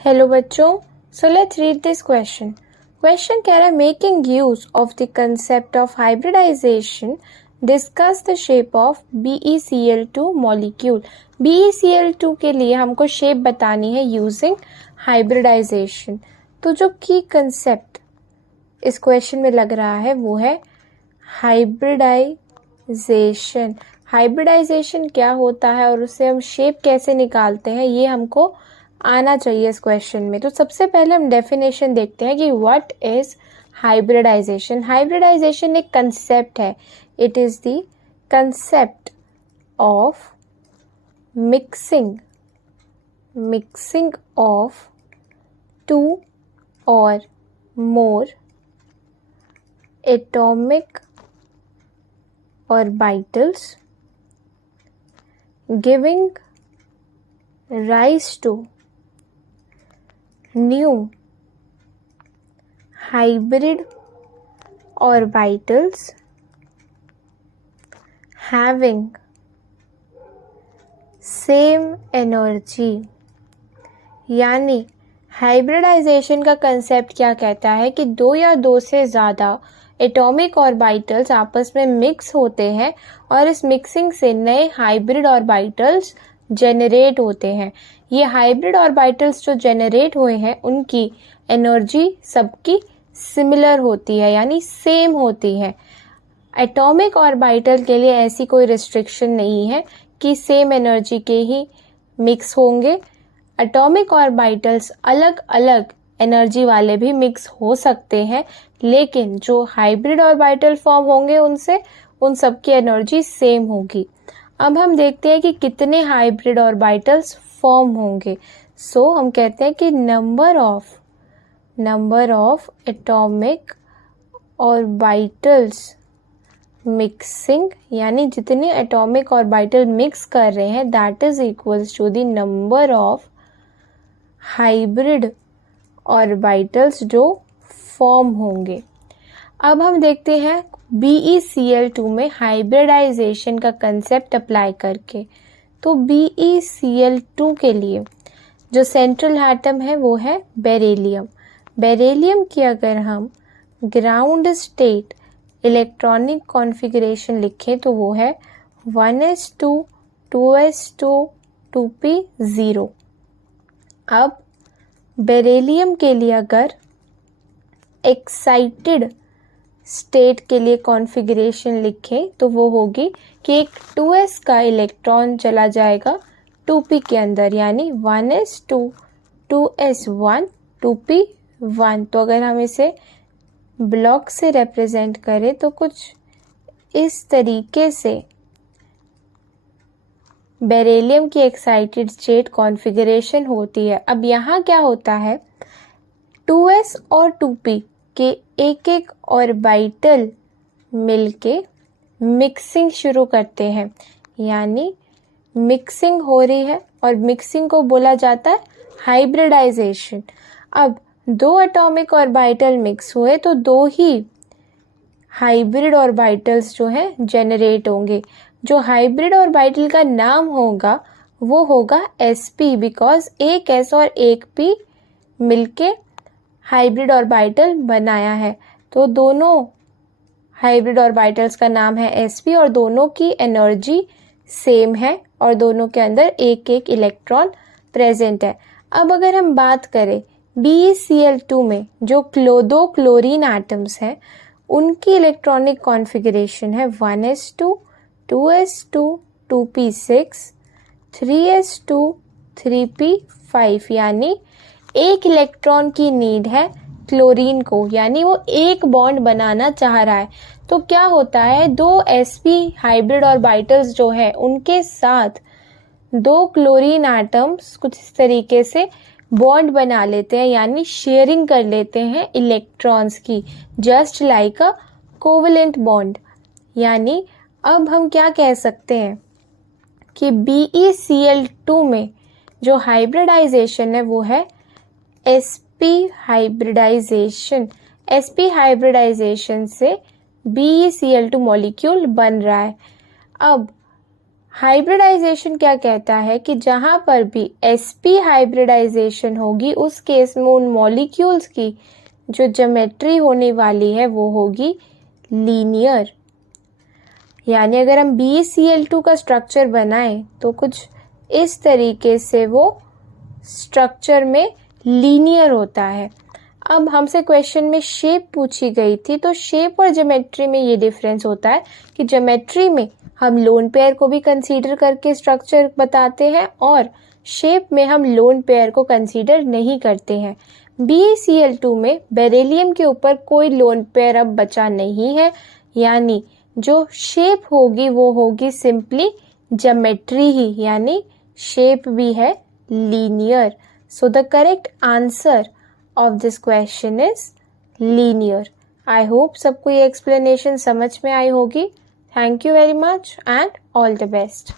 Hello बच्चों, so let's read this question. Question कह रहा है making use of the concept of hybridization discuss the shape of BeCl2 molecule. BeCl2 के लिए हमको शेप बतानी है यूजिंग हाइब्रिडाइजेशन। तो जो की कंसेप्ट इस क्वेश्चन में लग रहा है वो है हाइब्रिडाइजेशन। हाइब्रिडाइजेशन क्या होता है और उससे हम शेप कैसे निकालते हैं, ये हमको आना चाहिए इस क्वेश्चन में। तो सबसे पहले हम डेफिनेशन देखते हैं कि व्हाट इज हाइब्रिडाइजेशन। हाइब्रिडाइजेशन एक कंसेप्ट है। It is the concept of mixing of two और more atomic orbitals giving rise to new hybrid orbitals having same energy। यानी हाइब्रिडाइजेशन का कंसेप्ट क्या कहता है कि दो या दो से ज़्यादा एटॉमिक ऑर्बिटल्स आपस में मिक्स होते हैं और इस मिक्सिंग से नए हाइब्रिड ऑर्बिटल्स जनरेट होते हैं। ये हाइब्रिड ऑर्बिटल्स जो जनरेट हुए हैं उनकी एनर्जी सबकी सिमिलर होती है, यानी सेम होती है। एटॉमिक ऑर्बिटल के लिए ऐसी कोई रिस्ट्रिक्शन नहीं है कि सेम एनर्जी के ही मिक्स होंगे। एटॉमिक ऑर्बिटल्स अलग अलग एनर्जी वाले भी मिक्स हो सकते हैं, लेकिन जो हाइब्रिड ऑर्बिटल फॉर्म होंगे उनसे उन सब की एनर्जी सेम होगी। अब हम देखते हैं कि कितने हाइब्रिड ऑर्बिटल्स फॉर्म होंगे। सो हम कहते हैं कि number of atomic orbitals mixing, यानी जितने एटॉमिक ऑर्बिटल मिक्स कर रहे हैं that is equals to the number of hybrid orbitals जो फॉर्म होंगे। अब हम देखते हैं BeCl2 में हाइब्रिडाइजेशन का कंसेप्ट अप्लाई करके। तो BeCl2 के लिए जो सेंट्रल एटम है वो है बेरिलियम। बेरिलियम की अगर हम ग्राउंड स्टेट इलेक्ट्रॉनिक कॉन्फ़िगरेशन लिखें तो वो है 1s2 2s2 2p0। अब बेरिलियम के लिए अगर एक्साइटेड स्टेट के लिए कॉन्फ़िगरेशन लिखें तो वो होगी कि एक 2s का इलेक्ट्रॉन चला जाएगा 2p के अंदर, यानी 1s2 2s1 2p1। तो अगर हम इसे ब्लॉक से रिप्रेजेंट करें तो कुछ इस तरीके से बेरिलियम की एक्साइटेड स्टेट कॉन्फ़िगरेशन होती है। अब यहाँ क्या होता है, 2s और 2p के एक एक ऑर्बिटल मिलके मिक्सिंग शुरू करते हैं, यानी मिक्सिंग हो रही है और मिक्सिंग को बोला जाता है हाइब्रिडाइजेशन। अब दो एटॉमिक ऑर्बिटल मिक्स हुए तो दो ही हाइब्रिड ऑर्बिटल्स जो हैं जनरेट होंगे। जो हाइब्रिड ऑर्बिटल का नाम होगा वो होगा sp, बिकॉज एक s और एक p मिलके हाइब्रिड ऑर्बिटल बनाया है। तो दोनों हाइब्रिड ऑर्बिटल्स का नाम है sp और दोनों की एनर्जी सेम है और दोनों के अंदर एक एक इलेक्ट्रॉन प्रेजेंट है। अब अगर हम बात करें BeCl2 में जो दो क्लोरीन एटम्स हैं उनकी इलेक्ट्रॉनिक कॉन्फ़िगरेशन है 1s2 2s2 2p6 3s2 3p5, यानी एक इलेक्ट्रॉन की नीड है क्लोरीन को, यानी वो एक बॉन्ड बनाना चाह रहा है। तो क्या होता है, दो sp हाइब्रिड ऑर्बिटल्स जो है उनके साथ दो क्लोरीन एटम्स कुछ इस तरीके से बॉन्ड बना लेते हैं, यानी शेयरिंग कर लेते हैं इलेक्ट्रॉन्स की, जस्ट लाइक अ कोवेलेंट बॉन्ड। यानी अब हम क्या कह सकते हैं कि BeCl2 में जो हाइब्रिडाइजेशन है वो है sp हाइब्रिडाइजेशन। sp हाइब्रिडाइजेशन से BeCl2 मॉलिक्यूल बन रहा है। अब हाइब्रिडाइजेशन क्या कहता है कि जहां पर भी sp हाइब्रिडाइजेशन होगी उस केस में उन मॉलिक्यूल्स की जो ज्योमेट्री होने वाली है वो होगी लीनियर। यानी अगर हम BeCl2 का स्ट्रक्चर बनाएं तो कुछ इस तरीके से वो स्ट्रक्चर में लीनियर होता है। अब हमसे क्वेश्चन में शेप पूछी गई थी, तो शेप और ज्योमेट्री में ये डिफरेंस होता है कि ज्योमेट्री में हम लोन पेयर को भी कंसीडर करके स्ट्रक्चर बताते हैं और शेप में हम लोन पेयर को कंसीडर नहीं करते हैं। BeCl2 में बेरिलियम के ऊपर कोई लोन पेयर अब बचा नहीं है, यानी जो शेप होगी वो होगी सिंपली ज्योमेट्री ही, यानी शेप भी है linear. So the correct answer of this question is linear. I hope सबको ये explanation समझ में आई होगी। Thank you very much and all the best.